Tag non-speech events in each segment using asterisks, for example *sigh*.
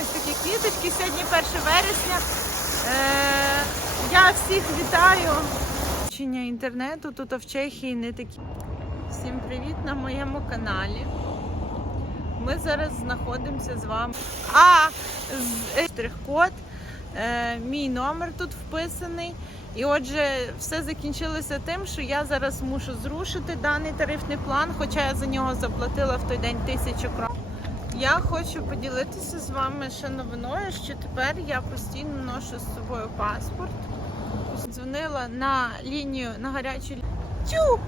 ось такі квіточки. Сьогодні 1 вересня. Е, я всіх вітаю. Включення інтернету тут в Чехії не такі. Всім привіт на моєму каналі. Ми зараз знаходимося з вами. А, штрих-код. Е, мій номер тут вписаний. І отже, все закінчилося тим, що я зараз мушу зрушити даний тарифний план, хоча я за нього заплатила в той день тисячу крон. Я хочу поділитися з вами ще новиною, що тепер я постійно ношу з собою паспорт. Дзвонила на лінію на гарячу лінію. Тю!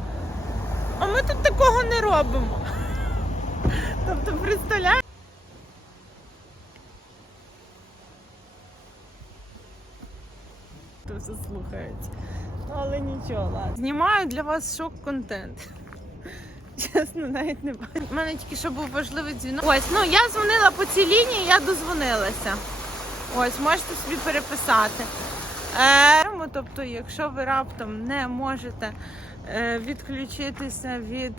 А ми тут такого не робимо. *laughs* Тобто, представляєте? То все слухають. Ну, але нічого, ладно. Знімаю для вас шок-контент. Чесно, навіть не бачу. У мене тільки що був важливий дзвінок. Ось, ну я дзвонила по цій лінії, я дозвонилася. Ось, можете собі переписати. Е, ну, тобто, якщо ви раптом не можете е, відключитися від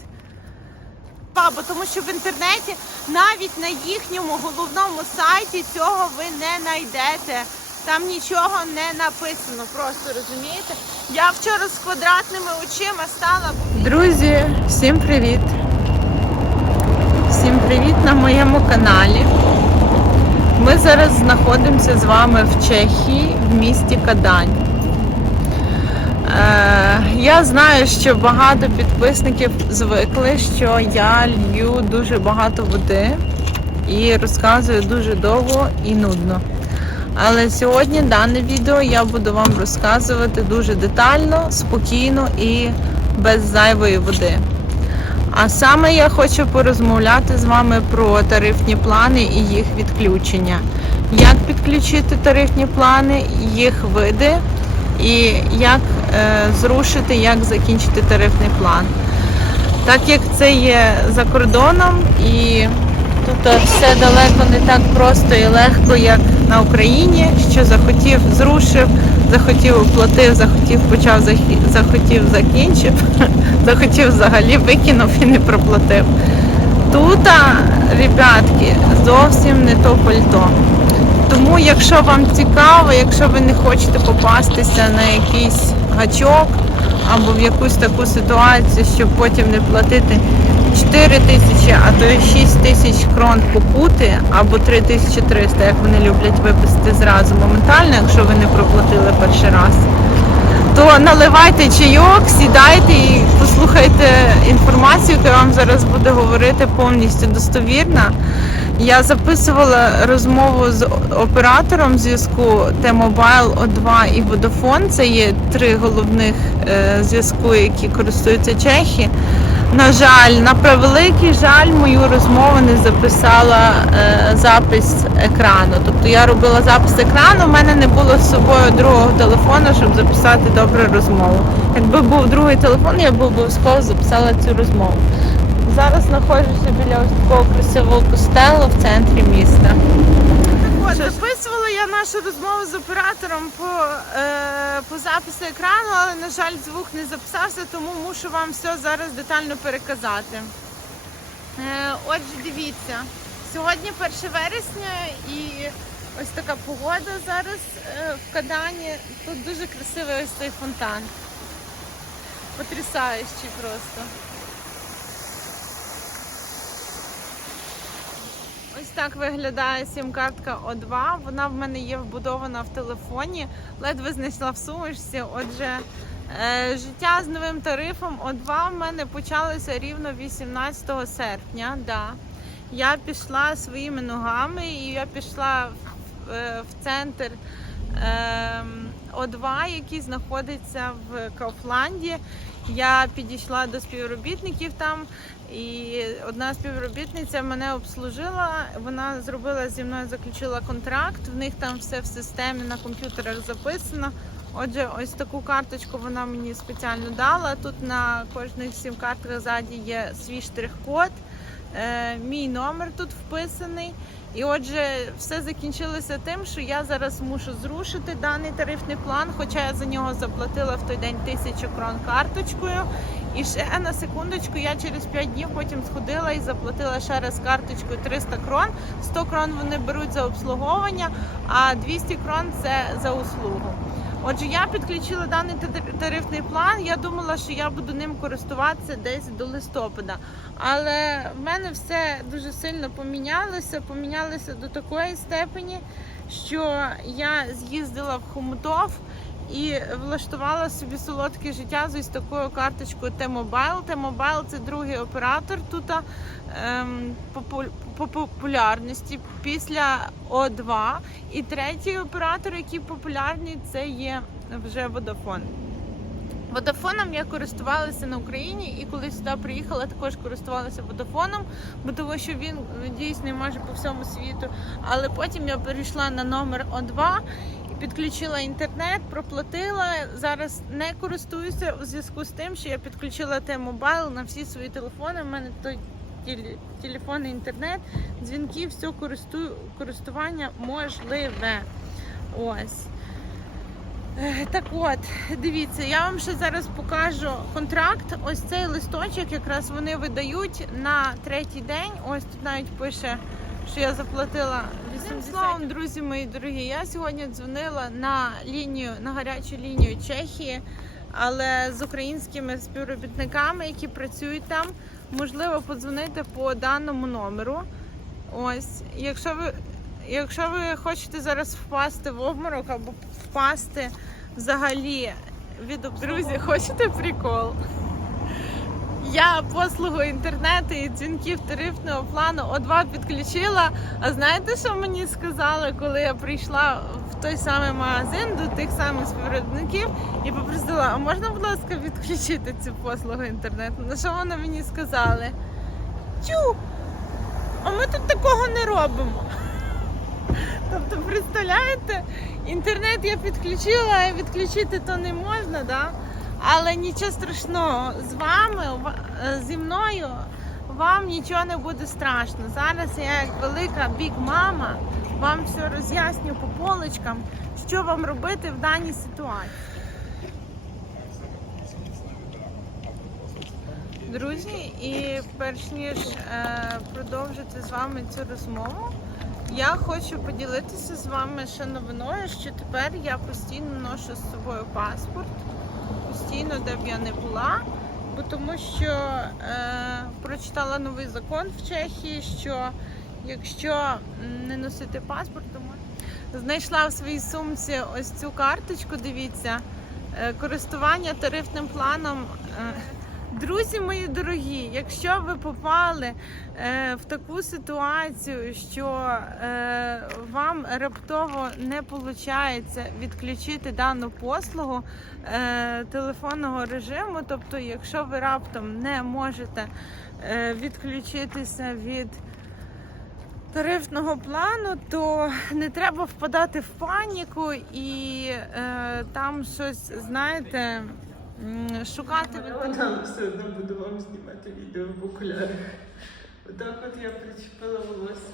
Бабо, тому що в інтернеті навіть на їхньому головному сайті цього ви не знайдете. Там нічого не написано, просто розумієте? Я вчора з квадратними очима стала. Друзі, всім привіт! Всім привіт на моєму каналі. Ми зараз знаходимося з вами в Чехії, в місті Кадань. Е, я знаю, що багато підписників звикли, що я лью дуже багато води і розказую дуже довго і нудно. Але сьогодні дане відео я буду вам розказувати дуже детально, спокійно і без зайвої води. А саме я хочу порозмовляти з вами про тарифні плани і їх відключення. Як підключити тарифні плани, їх види і як е, зрушити, як закінчити тарифний план. Так як це є за кордоном і тут все далеко не так просто і легко, як на Україні, що захотів, зрушив, захотів оплатив, захотів почав, захотів, закінчив, *laughs* захотів взагалі викинув і не проплатив. Тут, ребятки, зовсім не то пальто. Тому, якщо вам цікаво, якщо ви не хочете попастися на якийсь гачок або в якусь таку ситуацію, щоб потім не платити 4 тисячі, а то й 6 тисяч крон покути, або 3300, як вони люблять виписати зразу моментально, якщо ви не проплатили перший раз, то наливайте чайок, сідайте і послухайте інформацію, яку я вам зараз буду говорити повністю достовірна. Я записувала розмову з оператором зв'язку T-Mobile, O2 і Vodafone. Це є три головних е, зв'язку, які користуються Чехи. На жаль, на превеликий жаль, мою розмову не записала е, запис екрану. Тобто я робила запис екрану, у мене не було з собою другого телефону, щоб записати добре розмову. Якби був другий телефон, я б обов'язково записала цю розмову. Зараз знаходжуся біля ось такого красивого костелу в центрі міста. От, записувала я нашу розмову з оператором по, е, по запису екрану, але, на жаль, звук не записався, тому мушу вам все зараз детально переказати. Е, отже, дивіться, сьогодні 1 вересня і ось така погода зараз е, в Кадані. Тут дуже красивий ось цей фонтан. Потрясаючий просто. Ось так виглядає сім-картка О2. Вона в мене є вбудована в телефоні. Ледве знайшла в сумочці. Отже, е, життя з новим тарифом О2 в мене почалося рівно 18 серпня. Да. Я пішла своїми ногами і я пішла в, е, в центр е, О2, який знаходиться в Кауфланді. Я підійшла до співробітників там, і одна співробітниця мене обслужила. Вона зробила зі мною, заключила контракт. В них там все в системі на комп'ютерах записано. Отже, ось таку карточку вона мені спеціально дала. Тут на кожних сім картках ззаді є свій штрих-код. Е, мій номер тут вписаний. І отже, все закінчилося тим, що я зараз мушу зрушити даний тарифний план, хоча я за нього заплатила в той день тисячу крон карточкою. І ще на секундочку, я через 5 днів потім сходила і заплатила ще раз карточкою 300 крон. 100 крон вони беруть за обслуговування, а 200 крон це за услугу. Отже, я підключила даний та- тарифний план. Я думала, що я буду ним користуватися десь до листопада. Але в мене все дуже сильно помінялося. Помінялося до такої степені, що я з'їздила в Хомутов і влаштувала собі солодке життя з ось такою карточкою T-Mobile. T-Mobile – це другий оператор тут ем, по, по популярності після О2. І третій оператор, який популярний, це є вже Vodafone. Водофоном я користувалася на Україні і коли сюди приїхала, також користувалася водофоном, бо того, що він дійсний майже по всьому світу. Але потім я перейшла на номер О2 і підключила інтернет, проплатила. Зараз не користуюся у зв'язку з тим, що я підключила T-Mobile на всі свої телефони. У мене той телефон і інтернет, дзвінки, все користую, користування можливе. Ось. Е, Так от, дивіться, я вам ще зараз покажу контракт. Ось цей листочок якраз вони видають на третій день. Ось тут навіть пише, що я заплатила 80. Словом, друзі мої дорогі, я сьогодні дзвонила на лінію, на гарячу лінію Чехії, але з українськими співробітниками, які працюють там, можливо подзвонити по даному номеру. Ось, якщо ви, якщо ви хочете зараз впасти в обморок або впасти взагалі від. Друзі, хочете прикол? Я послугу інтернету і дзвінків тарифного плану О2 підключила. А знаєте, що мені сказали, коли я прийшла в той самий магазин до тих самих співробітників і попросила, а можна, будь ласка, відключити цю послугу інтернету? На що вони мені сказали? Тю, а ми тут такого не робимо. Тобто, представляєте, інтернет я підключила, а відключити то не можна, да? Але нічого страшного. З вами, ва- е, зі мною, вам нічого не буде страшно. Зараз я, як велика бік-мама, вам все роз'ясню по полочкам, що вам робити в даній ситуації. Друзі, і перш ніж е, продовжити з вами цю розмову, я хочу поділитися з вами ще новиною, що тепер я постійно ношу з собою паспорт, постійно, де б я не була, бо тому що е, прочитала новий закон в Чехії, що якщо не носити паспорт, то можна. знайшла в своїй сумці ось цю карточку. Дивіться, е, користування тарифним планом. е, Друзі мої дорогі, якщо ви попали е, в таку ситуацію, що е, вам раптово не виходить відключити дану послугу е, телефонного режиму, тобто, якщо ви раптом не можете е, відключитися від тарифного плану, то не треба впадати в паніку і е, там щось, знаєте, шукати в інтернеті. Але все одно буду вам знімати відео в окулярах. Отак от я причепила волосся.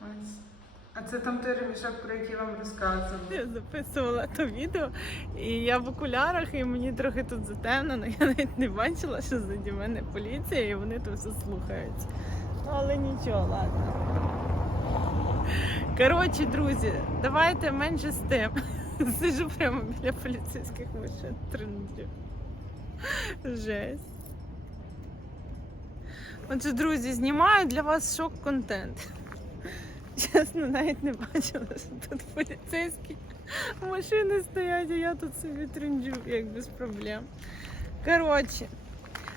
Ось. А це там той ремішок, про який вам розказувала. Я записувала то відео, і я в окулярах, і мені трохи тут затемнено. Я навіть не бачила, що заді мене поліція, і вони то все слухають. Ну, але нічого, ладно. Коротше, друзі, давайте менше з тим. *laughs* Сижу прямо біля поліцейських машин. Тренджу. Жесть. Отже, друзі, знімаю для вас шок-контент. Чесно, навіть не бачила, що тут поліцейські машини стоять, а я тут собі тренджу, як без проблем. Коротше,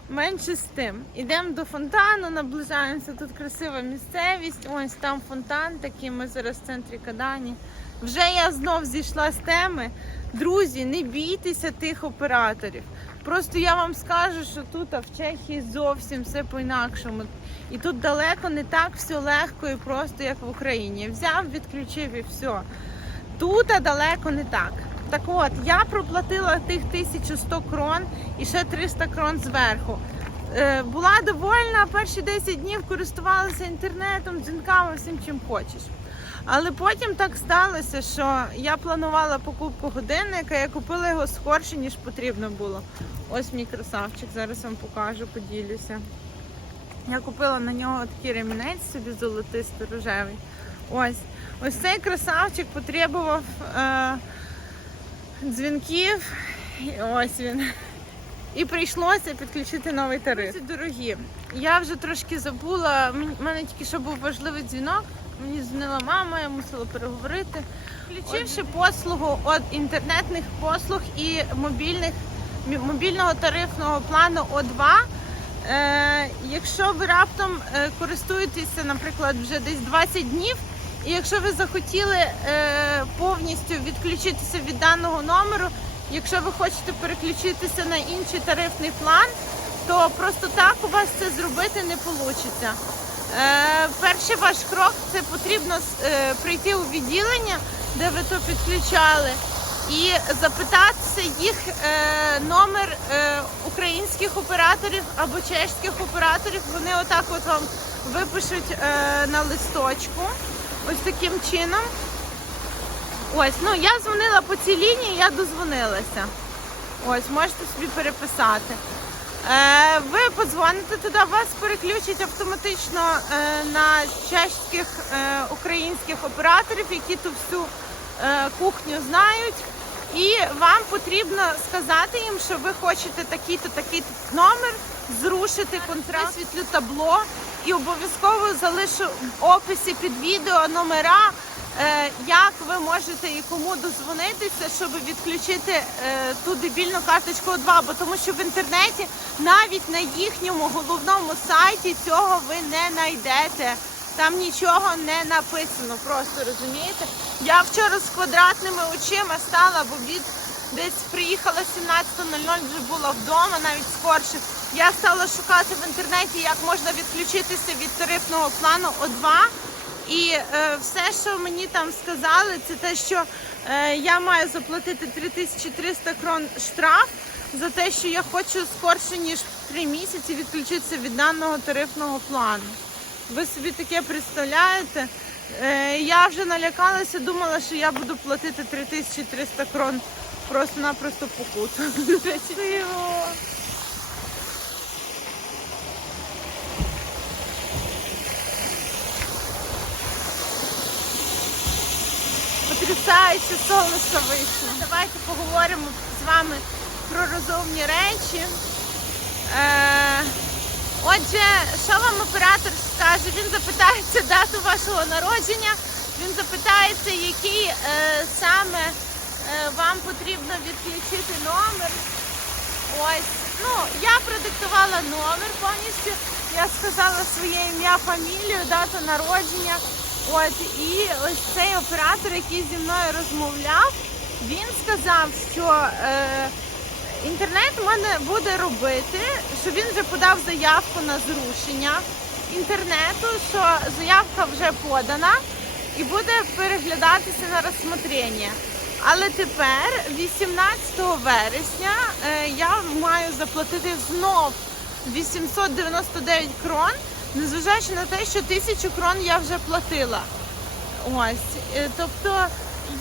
менше з тим. Ідемо до фонтану, наближаємося. Тут красива місцевість. Ось там фонтан, такий ми зараз в центрі Кадані. Вже я знов зійшла з теми. Друзі, не бійтеся тих операторів. Просто я вам скажу, що тут а в Чехії зовсім все по-інакшому. І тут далеко не так все легко і просто, як в Україні. Взяв, відключив і все. Тут а далеко не так. Так от, я проплатила тих 1100 крон і ще 300 крон зверху. Е, була довольна, перші 10 днів користувалася інтернетом, дзвінками, всім чим хочеш. Але потім так сталося, що я планувала покупку годинника, я купила його скорше, ніж потрібно було. Ось мій красавчик, зараз вам покажу, поділюся. Я купила на нього такий ремінець собі золотисто рожевий. Ось. Ось цей красавчик потребував е, дзвінків. І Ось він. І прийшлося підключити новий тариф. Це дорогі. Я вже трошки забула. У мене тільки що був важливий дзвінок. Мені дзвонила мама, я мусила переговорити. Включивши послугу від інтернетних послуг і мобільних мобільного тарифного плану О2. Е, якщо ви раптом е, користуєтеся, наприклад, вже десь 20 днів, і якщо ви захотіли е, повністю відключитися від даного номеру, якщо ви хочете переключитися на інший тарифний план, то просто так у вас це зробити не вийде. Е, перший ваш крок це потрібно е, прийти у відділення, де ви то підключали, і запитатися їх е, номер е, українських операторів або чешських операторів. Вони отак от вам випишуть е, на листочку. Ось таким чином. Ось, ну я дзвонила по цій лінії, я дозвонилася. Ось, можете собі переписати. Е, ви подзвоните туди, вас переключать автоматично е, на чеських е, українських операторів, які ту всю е, кухню знають. І вам потрібно сказати їм, що ви хочете такий-то такий-то номер, зрушити контракт, світлю табло і обов'язково залишу в описі під відео номера, е, як ви можете і кому дозвонитися, щоб відключити е, ту дебільну карточку О2, бо тому що в інтернеті навіть на їхньому головному сайті цього ви не знайдете. Там нічого не написано, просто розумієте? Я вчора з квадратними очима стала в обід, десь приїхала 17.00, вже була вдома, навіть скорше. Я стала шукати в інтернеті, як можна відключитися від тарифного плану О2. І е, все, що мені там сказали, це те, що е, я маю заплатити 3300 крон штраф за те, що я хочу скорше, ніж 3 місяці відключитися від даного тарифного плану. Ви собі таке представляєте? Е, я вже налякалася, думала, що я буду платити 3300 крон просто-напросто покуту. Потрясаюче сонечко вийшло. Давайте поговоримо з вами про розумні речі. Е, отже, що вам оператор скаже? Він запитається дату вашого народження, він запитається, який е, саме е, вам потрібно відключити номер. Ось, ну, я продиктувала номер повністю. Я сказала своє ім'я, фамілію, дату народження. От, і ось цей оператор, який зі мною розмовляв, він сказав, що е, інтернет в мене буде робити, що він вже подав заявку на зрушення інтернету, що заявка вже подана і буде переглядатися на розсмотрення. Але тепер, 18 вересня, е, я маю заплатити знов 899 крон, незважаючи на те, що 1000 крон я вже платила. Ось, е, тобто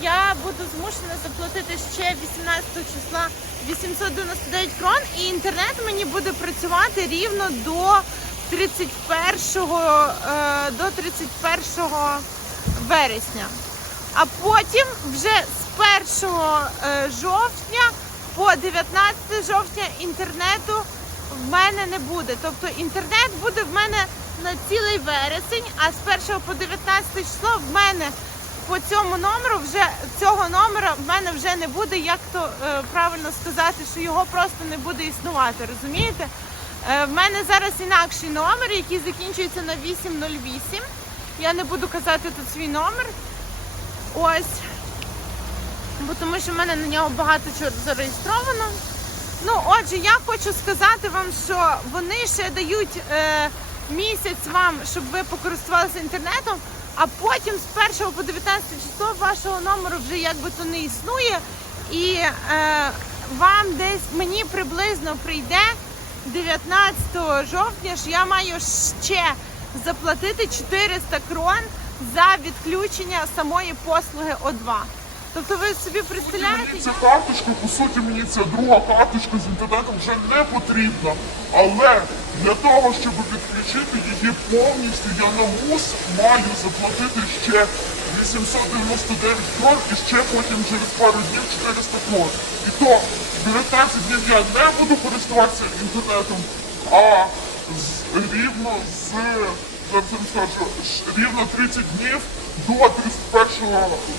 я буду змушена заплатити ще 18 числа 899 крон, і інтернет мені буде працювати рівно до 31, е, до 31 вересня. А потім вже з 1 е, жовтня по 19 жовтня інтернету в мене не буде. Тобто інтернет буде в мене на цілий вересень, а з 1 по 19 число в мене по цьому номеру вже цього номера в мене вже не буде, як то е, правильно сказати, що його просто не буде існувати. Розумієте? Е, в мене зараз інакший номер, який закінчується на 808. Я не буду казати тут свій номер. Ось. Бо тому що в мене на нього багато чого зареєстровано. Ну, отже, я хочу сказати вам, що вони ще дають е, місяць вам, щоб ви покористувалися інтернетом, а потім з 1 по 19 число вашого номеру вже якби то не існує. І е, вам десь мені приблизно прийде 19 жовтня, що я маю ще заплатити 400 крон за відключення самої послуги О2. Тобто ви собі представляєте, ця карточка, по суті, мені ця друга карточка з інтернетом вже не потрібна. Але для того, щоб відключити її повністю, я на МУС маю заплатити ще 899 крон і ще потім через пару днів 400 крон. І то 19 днів я не буду користуватися інтернетом, а з, рівно з зараз скажу, рівно 30 днів до 31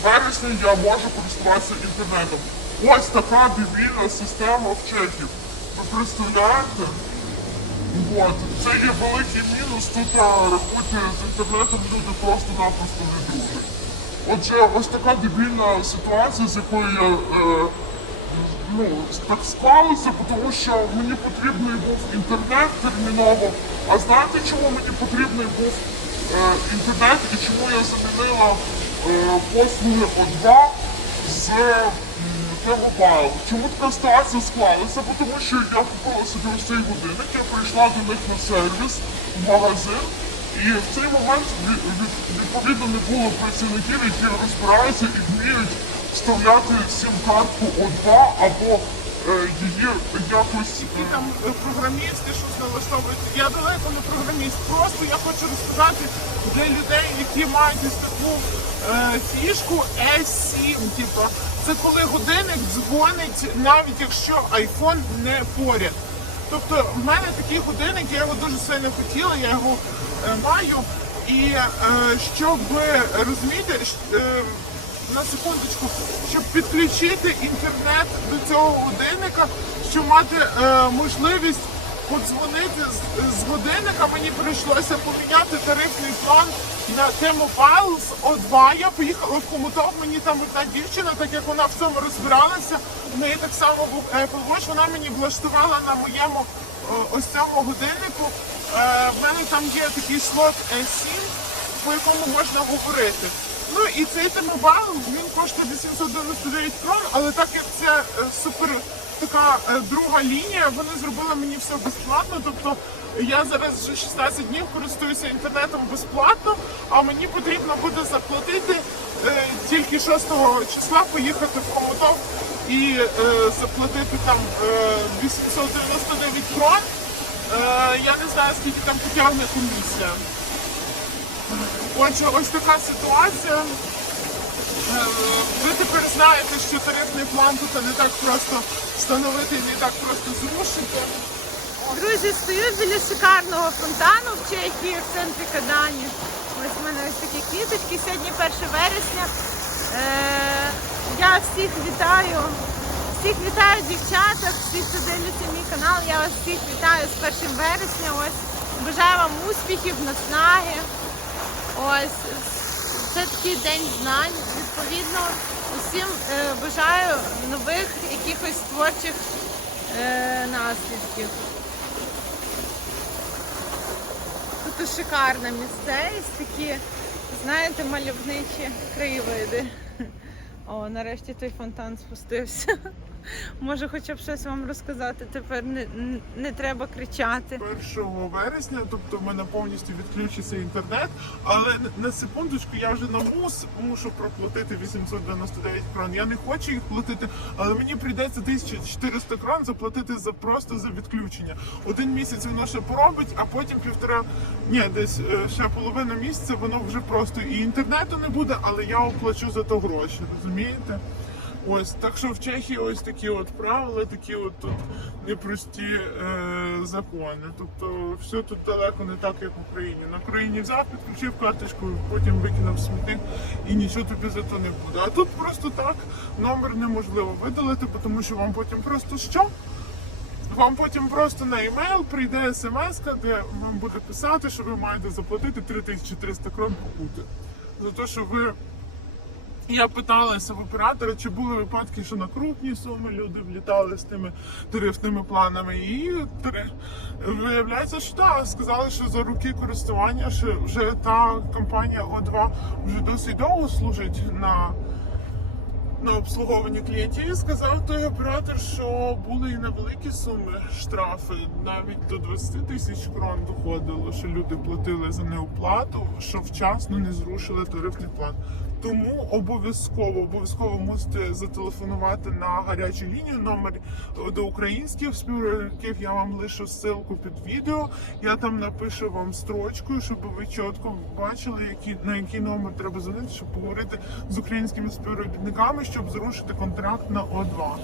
вересня я можу користуватися інтернетом. Ось така дебільна система в Чехії. Ви представляєте? От, це є великий мінус. Тут рахуйте, з інтернетом люди просто-напросто не дружать. Отже, ось така дебільна ситуація, з якою я е, ну, так склалося, тому що мені потрібний був інтернет терміново. А знаєте, чому мені потрібний був інтернет і чому я замінила е, послуги О2 з T-Mobile? Чому така ситуація склалася? Тому що я купила собі ось цей годинник, я прийшла до них на сервіс, в магазин. І в цей момент ві- відповідно не було працівників, які розбираються і вміють вставляти сім-картку О2 або е, її якось. Які там е, програмісти щось налаштовують. Я далеко не програміст. Просто я хочу розказати для людей, які мають ось таку е, фішку S7. Типу, це коли годинник дзвонить, навіть якщо iPhone не поряд. Тобто в мене такий годинник, я його дуже сильно хотіла, я його е, маю. І е, щоб ви розумієте, е, на секундочку, щоб підключити інтернет до цього годинника, щоб мати е, можливість подзвонити з, з годинника, мені прийшлося поміняти тарифний план на T-Mobile з О2. Я поїхала в Комутов, мені там одна дівчина, так як вона в цьому розбиралася, в неї так само був Apple Watch, вона мені влаштувала на моєму е, ось цьому годиннику. Е, в мене там є такий слот S7, по якому можна говорити. Ну і цей T-Mobile, він коштує 899 крон, але так як це супер така е, друга лінія, вони зробили мені все безплатно. Тобто я зараз вже 16 днів користуюся інтернетом безплатно, а мені потрібно буде заплатити е, тільки 6 числа поїхати в Комутов і е, заплатити там е, 899 крон. Я не знаю, скільки там потягне комісія. Отже, ось така ситуація. Е, Ви тепер знаєте, що тарифний план тут не так просто встановити не так просто зрушити. Друзі, стою біля шикарного фонтану в Чехії, в центрі Кадані. Ось у мене ось такі квіточки. Сьогодні 1 вересня. Е, я всіх вітаю. Всіх вітаю дівчата, всіх, хто дивляться мій канал. Я вас всіх вітаю з 1 вересня. Ось бажаю вам успіхів, наснаги. Ось це такий день знань. Відповідно, усім е, бажаю нових якихось творчих е, наслідків. Тут шикарна місцевість, такі, знаєте, мальовничі краєвиди. О, нарешті той фонтан спустився. Може, хоча б щось вам розказати. Тепер не, не, треба кричати. 1 вересня, тобто в мене повністю відключиться інтернет, але на секундочку я вже на мус мушу проплатити 899 крон. Я не хочу їх платити, але мені прийдеться 1400 крон заплатити за просто за відключення. Один місяць воно ще поробить, а потім півтора, ні, десь е, ще половина місяця воно вже просто і інтернету не буде, але я оплачу за то гроші, розумієте? Ось так що в Чехії ось такі от правила, такі от тут непрості е, закони. Тобто все тут далеко не так, як в Україні. На Україні взяв, підключив карточку, потім викинув смітник і нічого тобі за то не буде. А тут просто так номер неможливо видалити, тому що вам потім просто що? Вам потім просто на емейл прийде смс, де вам буде писати, що ви маєте заплатити 3300 крон покути. За те, що ви я питалася в оператора, чи були випадки, що на крупні суми люди влітали з тими тарифними планами. І виявляється, що так. Сказали, що за роки користування що вже та компанія О2 вже досить довго служить на на обслуговування клієнтів і сказав той оператор, що були і на великі суми штрафи, навіть до 20 тисяч крон доходило, що люди платили за неоплату, що вчасно не зрушили тарифний план. Тому обов'язково обов'язково мусите зателефонувати на гарячу лінію номер до українських співробітників. Я вам лишу ссылку під відео. Я там напишу вам строчкою, щоб ви чітко бачили, які на який номер треба дзвонити, щоб поговорити з українськими співробітниками, щоб зрушити контракт на О2.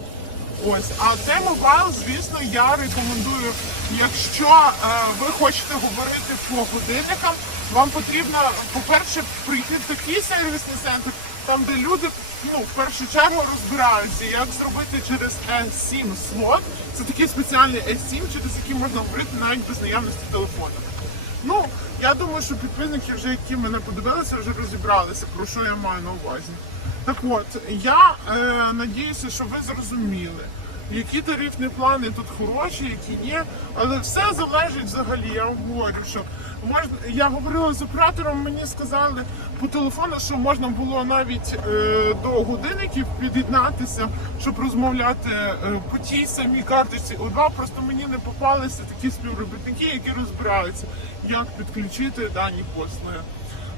Ось, а T-Mobile, звісно, я рекомендую, якщо е, ви хочете говорити по годинникам, вам потрібно, по-перше, прийти в такий сервісний центр, там, де люди ну, в першу чергу розбираються, як зробити через S7 слот. Це такий спеціальний S7, через який можна говорити навіть без наявності телефону. Ну, я думаю, що підписники, вже які мене подивилися, вже розібралися, про що я маю на увазі. Так от, я е, надіюся, що ви зрозуміли, які тарифні плани тут хороші, які ні. Але все залежить взагалі. Я говорю, що можна. Я говорила з оператором, мені сказали по телефону, що можна було навіть е, до годинників під'єднатися, щоб розмовляти е, по тій самій карточці О2. Просто мені не попалися такі співробітники, які розбираються, як підключити дані послуги.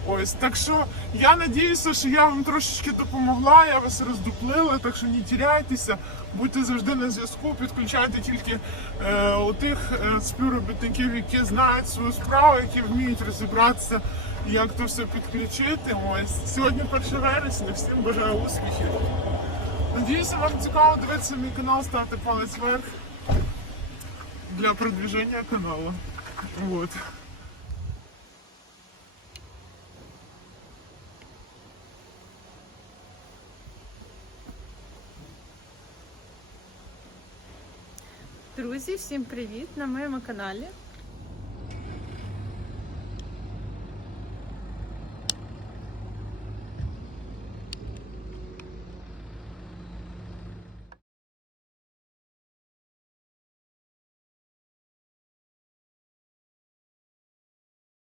Ось так що я надіюся, що я вам трошечки допомогла, я вас роздуплила, так що не тіряйтеся, будьте завжди на зв'язку, підключайте тільки е, у тих е, співробітників, які знають свою справу, які вміють розібратися, як то все підключити. Ось сьогодні 1 вересня, всім бажаю успіхів. Надіюся, вам цікаво дивитися мій канал, ставте палець вверх для продвіження каналу. Вот. Друзі, всім привіт на моєму каналі.